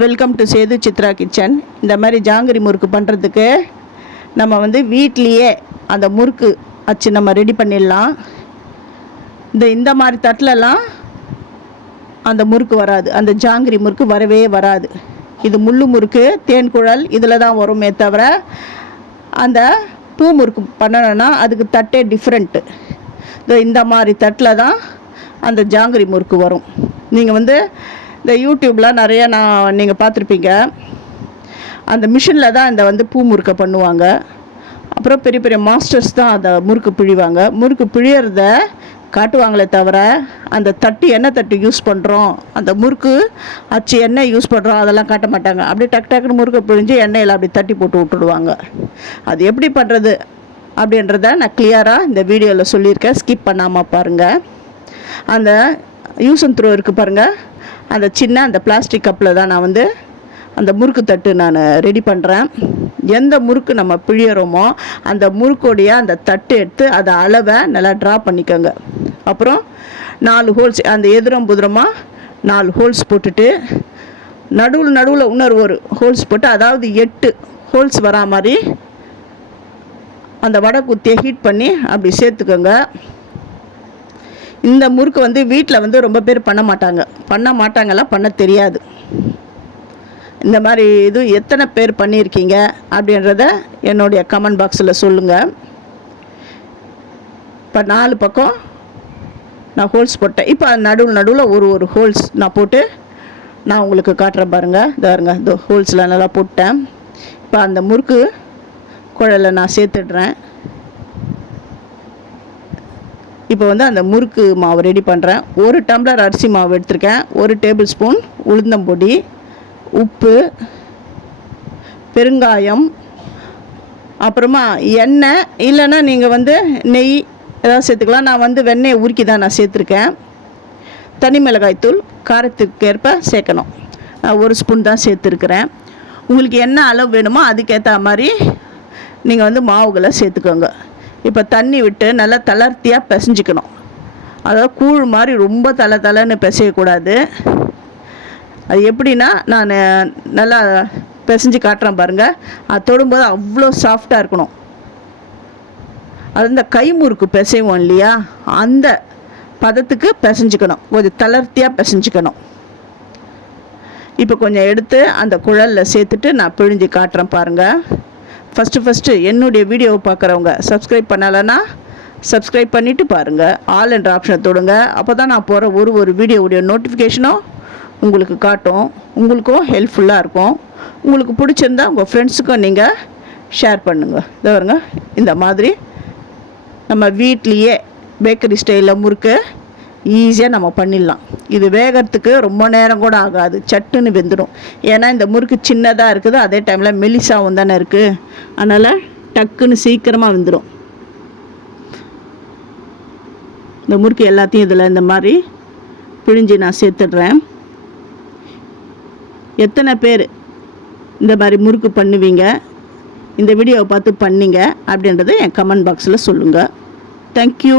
Welcome to Sethu Chitra kitchen. இந்த மாதிரி ஜாங்கிரி முறுக்கு பண்ணுறதுக்கு நம்ம வந்து வீட்லேயே அந்த முறுக்கு அச்சு நம்ம ரெடி பண்ணிடலாம். இந்த மாதிரி தட்டிலலாம் அந்த முறுக்கு வராது, அந்த ஜாங்கிரி முறுக்கு வரவே வராது. இது முள்ளு முறுக்கு, தேன் குழல் இதில் தான் வருமே தவிர அந்த பூ முறுக்கு பண்ணணும்னா அதுக்கு தட்டே டிஃப்ரெண்ட்டு. இந்த மாதிரி தட்டில் தான் அந்த ஜாங்கிரி முறுக்கு வரும். நீங்கள் வந்து இந்த யூடியூப்பில் நிறையா நீங்கள் பார்த்துருப்பீங்க. அந்த மிஷினில் தான் இந்த வந்து பூ முறுக்கை பண்ணுவாங்க. அப்புறம் பெரிய பெரிய மாஸ்டர்ஸ் தான் அந்த முறுக்கு பிழிவாங்க. முறுக்கு பிழியறத காட்டுவாங்களே தவிர அந்த தட்டு எண்ணெய் தட்டு யூஸ் பண்ணுறோம், அந்த முறுக்கு அச்சு எண்ணெய் யூஸ் பண்ணுறோம் அதெல்லாம் காட்ட மாட்டாங்க. அப்படியே டக்கு டக்குன்னு முறுக்கை பிழிஞ்சு எண்ணெயில் அப்படி தட்டி போட்டு விட்டுடுவாங்க. அது எப்படி பண்ணுறது அப்படின்றத நான் கிளியராக இந்த வீடியோவில் சொல்லியிருக்கேன். ஸ்கிப் பண்ணாமல் பாருங்கள். அந்த யூஸ் அண்ட் த்ரோ இருக்குது பாருங்கள், அந்த சின்ன அந்த பிளாஸ்டிக் கப்பில் தான் நான் வந்து அந்த முறுக்கு தட்டு நான் ரெடி பண்ணுறேன். எந்த முறுக்கு நம்ம பிழியறோமோ அந்த முறுக்கோடைய அந்த தட்டு எடுத்து அதை அளவை நல்லா ட்ரா பண்ணிக்கோங்க. அப்புறம் 4 ஹோல்ஸ், அந்த எதிரம் புதிரமாக 4 ஹோல்ஸ் போட்டுட்டு நடுவில் இன்னொரு ஹோல்ஸ் போட்டு, அதாவது 8 ஹோல்ஸ் வரா மாதிரி அந்த வடை குத்தியை ஹீட் பண்ணி அப்படி சேர்த்துக்கோங்க. இந்த முறுக்கு வந்து வீட்டில் வந்து ரொம்ப பேர் பண்ண மாட்டாங்கலாம், பண்ண தெரியாது. இந்த மாதிரி இது எத்தனை பேர் பண்ணியிருக்கீங்க அப்படின்றத என்னுடைய கமெண்ட் பாக்ஸில் சொல்லுங்கள். இப்போ 4 பக்கம் நான் ஹோல்ஸ் போட்டேன். இப்போ நடுவில் ஒரு ஹோல்ஸ் நான் போட்டு நான் உங்களுக்கு காட்டுறேன் பாருங்கள். பாருங்க, இந்த ஹோல்ஸில் நல்லா போட்டேன். இப்போ அந்த முறுக்கு குழலை நான் சேர்த்துடுறேன். இப்போ வந்து அந்த முறுக்கு மாவு ரெடி பண்ணுறேன். 1 டம்ளர் அரிசி மாவு எடுத்திருக்கேன், 1 டேபிள் ஸ்பூன் உளுந்தம்பொடி, உப்பு, பெருங்காயம், அப்புறமா எண்ணெய், இல்லைன்னா நீங்கள் வந்து நெய் ஏதாவது சேர்த்துக்கலாம். நான் வந்து வெண்ணெயை உருக்கி தான் நான் சேர்த்துருக்கேன். தனி மிளகாய் தூள் காரத்துக்கு ஏற்ப சேர்க்கணும். நான் 1 ஸ்பூன் தான் சேர்த்துருக்குறேன். உங்களுக்கு என்ன அளவு வேணுமோ அதுக்கேற்ற மாதிரி நீங்கள் வந்து மாவுகளை சேர்த்துக்கோங்க. இப்போ தண்ணி விட்டு நல்லா தளர்த்தியாக பிசைஞ்சிக்கணும். அதாவது கூழ் மாதிரி ரொம்ப தலைன்னு பிசையக்கூடாது. அது எப்படின்னா நான் நல்லா பிசைஞ்சு காட்டுறேன் பாருங்கள். அது தொடும்போது அவ்வளோ சாஃப்டாக இருக்கணும். அது இந்த கை முறுக்கு பிசைவோம் இல்லையா, அந்த பதத்துக்கு பிசைஞ்சிக்கணும். கொஞ்சம் தளர்த்தியாக பிசைஞ்சிக்கணும். இப்போ கொஞ்சம் எடுத்து அந்த குழலில் சேர்த்துட்டு நான் பிழிஞ்சு காட்டுறேன் பாருங்கள். ஃபஸ்ட்டு என்னுடைய வீடியோவை பார்க்குறவங்க சப்ஸ்கிரைப் பண்ணலைன்னா சப்ஸ்கிரைப் பண்ணிவிட்டு பாருங்கள். ஆல் என்ற ஆப்ஷனை தொடுங்க. அப்போ தான் நான் போகிற ஒரு வீடியோவுடைய நோட்டிஃபிகேஷனும் உங்களுக்கு காட்டும். உங்களுக்கும் ஹெல்ப்ஃபுல்லாக இருக்கும். உங்களுக்கு பிடிச்சிருந்தா உங்கள் ஃப்ரெண்ட்ஸுக்கும் நீங்கள் ஷேர் பண்ணுங்கள். இதை வருங்க, இந்த மாதிரி நம்ம வீட்லேயே பேக்கரி ஸ்டைலில் முறுக்கு ஈஸியாக நம்ம பண்ணிடலாம். இது வேகிறதுக்கு ரொம்ப நேரம் கூட ஆகாது, சட்டுன்னு வெந்துடும். ஏன்னா இந்த முறுக்கு சின்னதாக இருக்குது, அதே டைமில் மெலிசாவும் தானே இருக்குது, அதனால் டக்குன்னு சீக்கிரமாக வெந்துடும். இந்த முறுக்கு எல்லாத்தையும் இதில் இந்த மாதிரி பிழிஞ்சு நான் சேர்த்துடுறேன். எத்தனை பேர் இந்த மாதிரி முறுக்கு பண்ணுவீங்க, இந்த வீடியோவை பார்த்து பண்ணிங்க அப்படின்றத என் கமெண்ட் பாக்ஸில் சொல்லுங்கள். தேங்க்யூ.